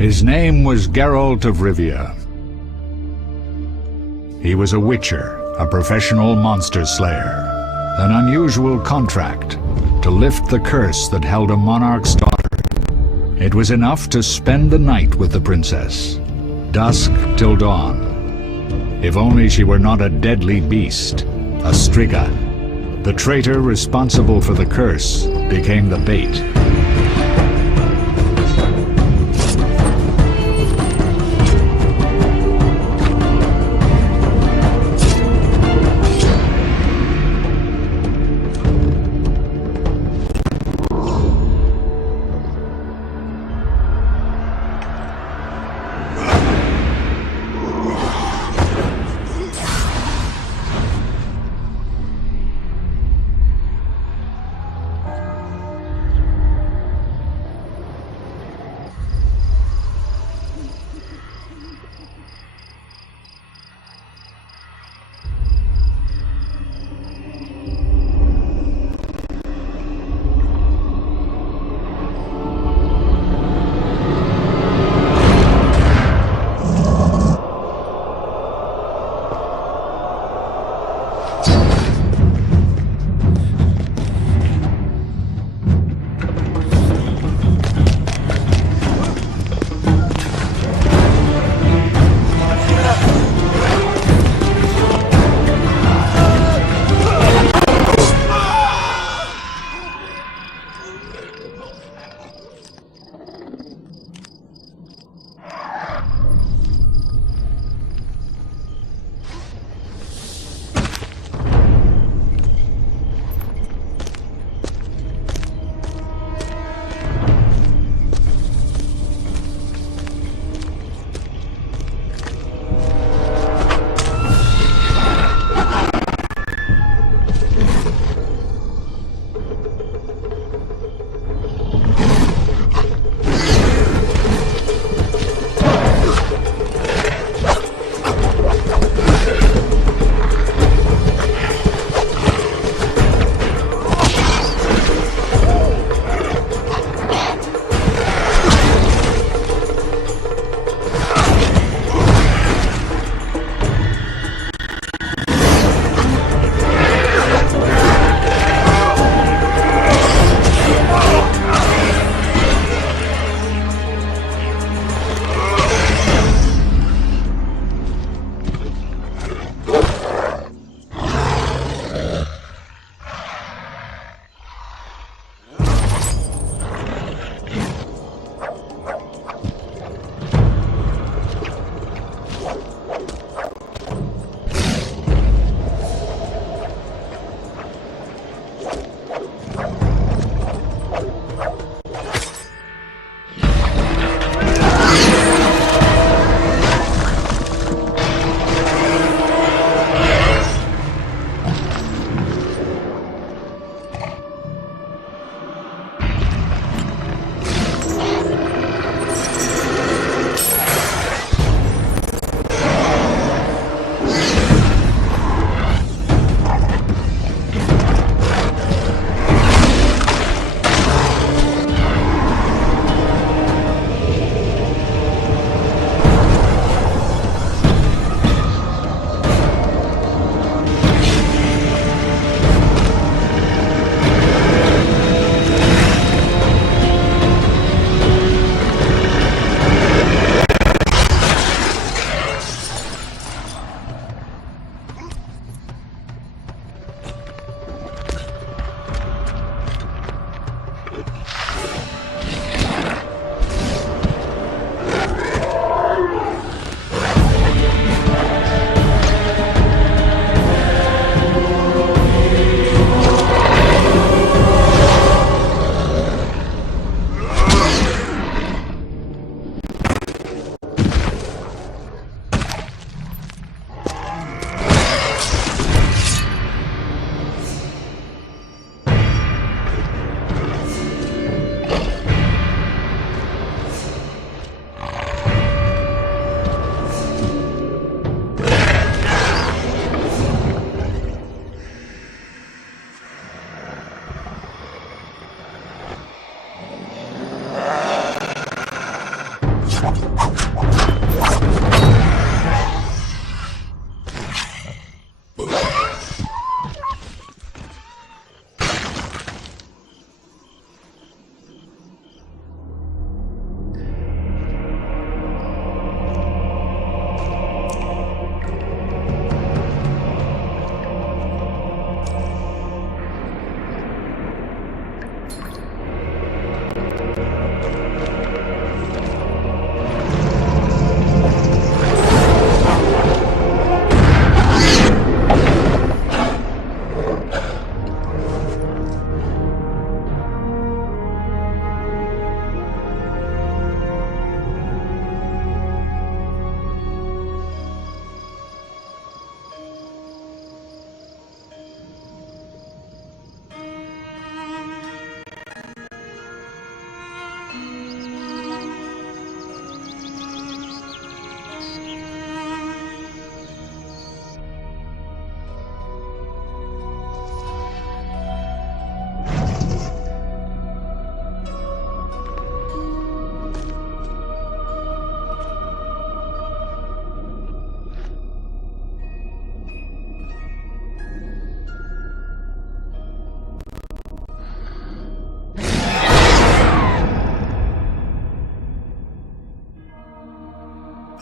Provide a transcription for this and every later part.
His name was Geralt of Rivia. He was a witcher, a professional monster slayer. An unusual contract to lift the curse that held a monarch's daughter. It was enough to spend the night with the princess, dusk till dawn. If only she were not a deadly beast, a striga. The traitor responsible for the curse became the bait.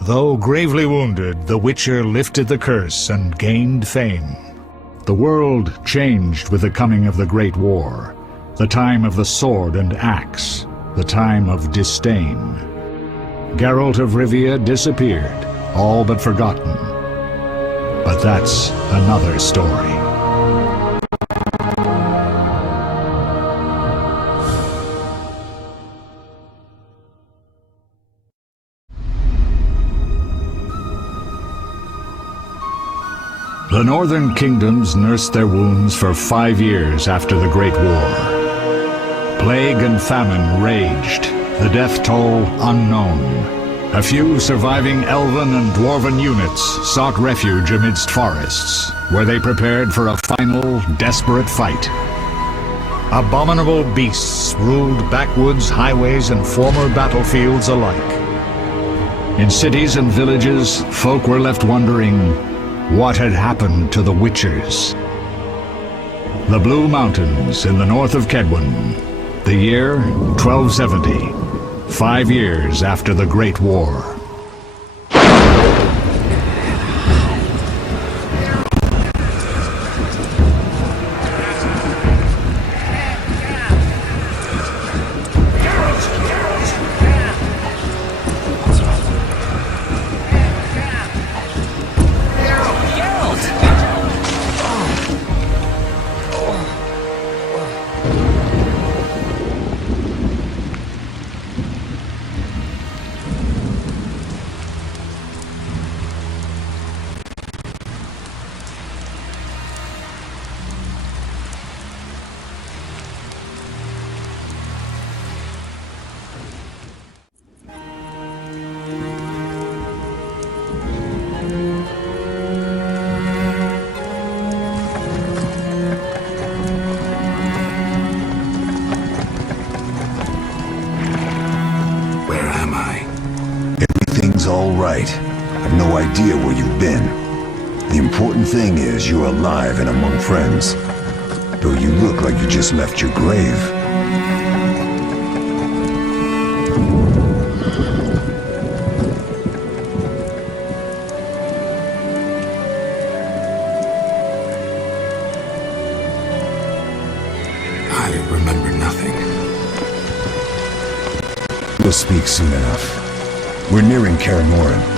Though gravely wounded, the Witcher lifted the curse and gained fame. The world changed with the coming of the Great War, the time of the sword and axe, the time of disdain. Geralt of Rivia disappeared, all but forgotten. But that's another story. The northern kingdoms nursed their wounds for 5 years after the Great War. Plague and famine raged, the death toll unknown. A few surviving elven and dwarven units sought refuge amidst forests, where they prepared for a final, desperate fight. Abominable beasts ruled backwoods, highways, and former battlefields alike. In cities and villages, folk were left wondering, what had happened to the Witchers? The Blue Mountains in the north of Kedwen. The year 1270, 5 years after the Great War. All right. I've no idea where you've been. The important thing is you're alive and among friends. Though you look like you just left your grave. I remember nothing. We'll speak soon enough. We're nearing Karamoran.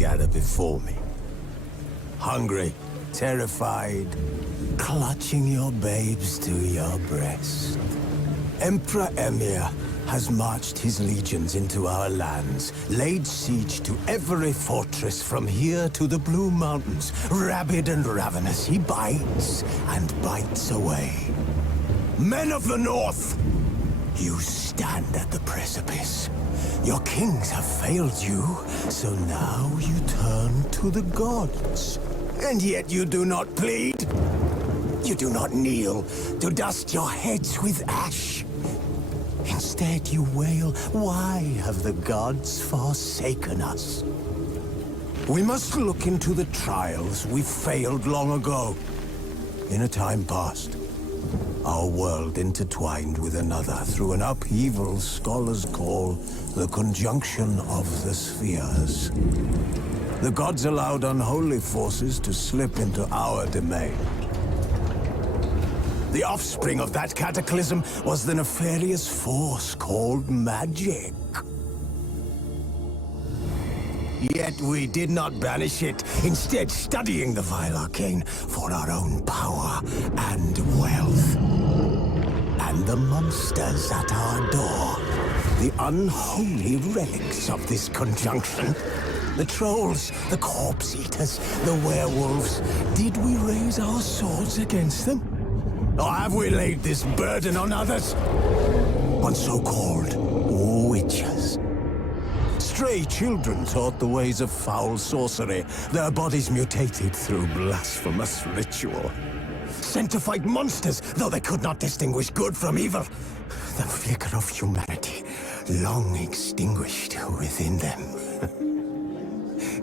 gather before me. Hungry, terrified, clutching your babes to your breast. Emperor Emir has marched his legions into our lands, laid siege to every fortress from here to the Blue Mountains. Rabid and ravenous, he bites and bites away. Men of the North, you stand at the precipice. Your kings have failed you, so now you turn to the gods. And yet you do not plead. You do not kneel to dust your heads with ash. Instead you wail, why have the gods forsaken us? We must look into the trials we failed long ago. In a time past, our world intertwined with another through an upheaval scholars call the conjunction of the spheres. The gods allowed unholy forces to slip into our domain. The offspring of that cataclysm was the nefarious force called magic. Yet we did not banish it, instead studying the vile arcane for our own power and wealth. And the monsters at our door, the unholy relics of this conjunction. The trolls, the corpse-eaters, the werewolves. Did we raise our swords against them? Or have we laid this burden on others? On so-called witches. Stray children taught the ways of foul sorcery, their bodies mutated through blasphemous ritual. Sent to fight monsters, though they could not distinguish good from evil. The flicker of humanity, long extinguished within them.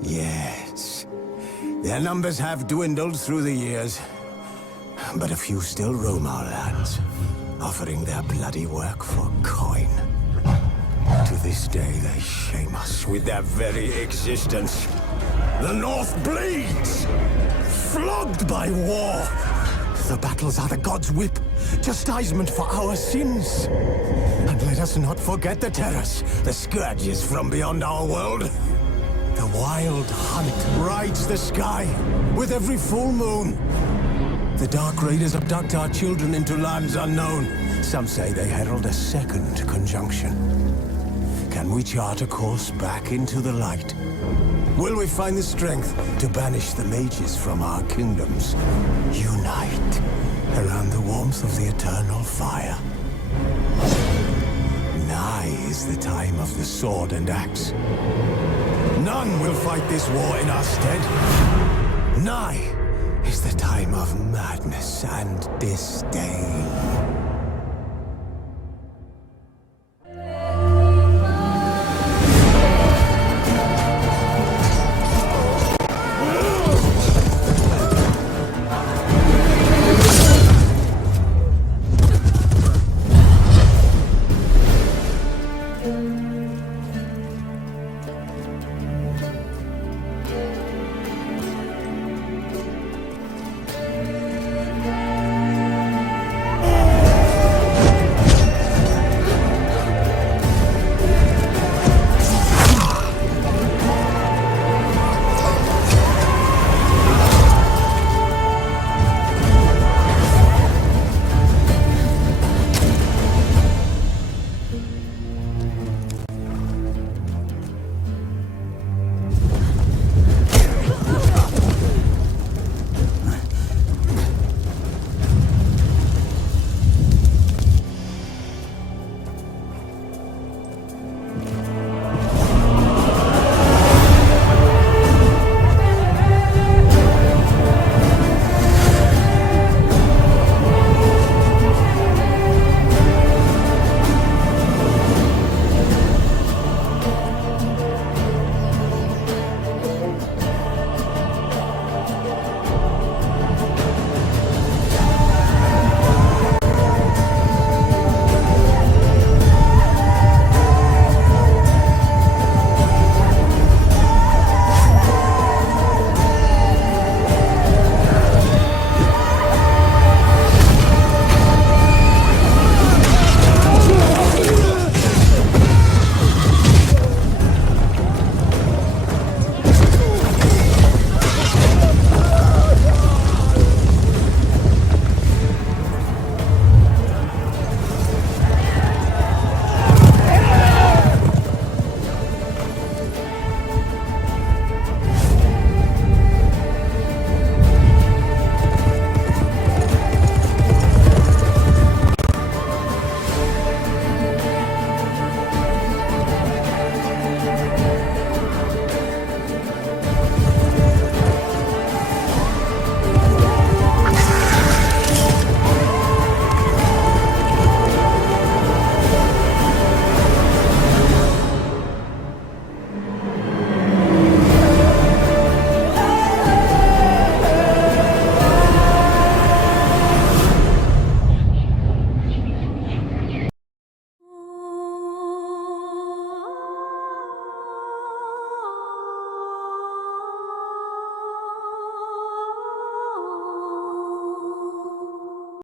Yes, their numbers have dwindled through the years, but a few still roam our lands, offering their bloody work for coin. To this day, they shame us with their very existence. The North bleeds, flogged by war. The battles are the gods' whip, chastisement for our sins. And let us not forget the terrors, the scourges from beyond our world. The wild hunt rides the sky with every full moon. The Dark Raiders abduct our children into lands unknown. Some say they herald a second conjunction. Can we chart a course back into the light? Will we find the strength to banish the mages from our kingdoms? Unite around the warmth of the eternal fire. Nigh is the time of the sword and axe. None will fight this war in our stead. Nigh is the time of madness and disdain.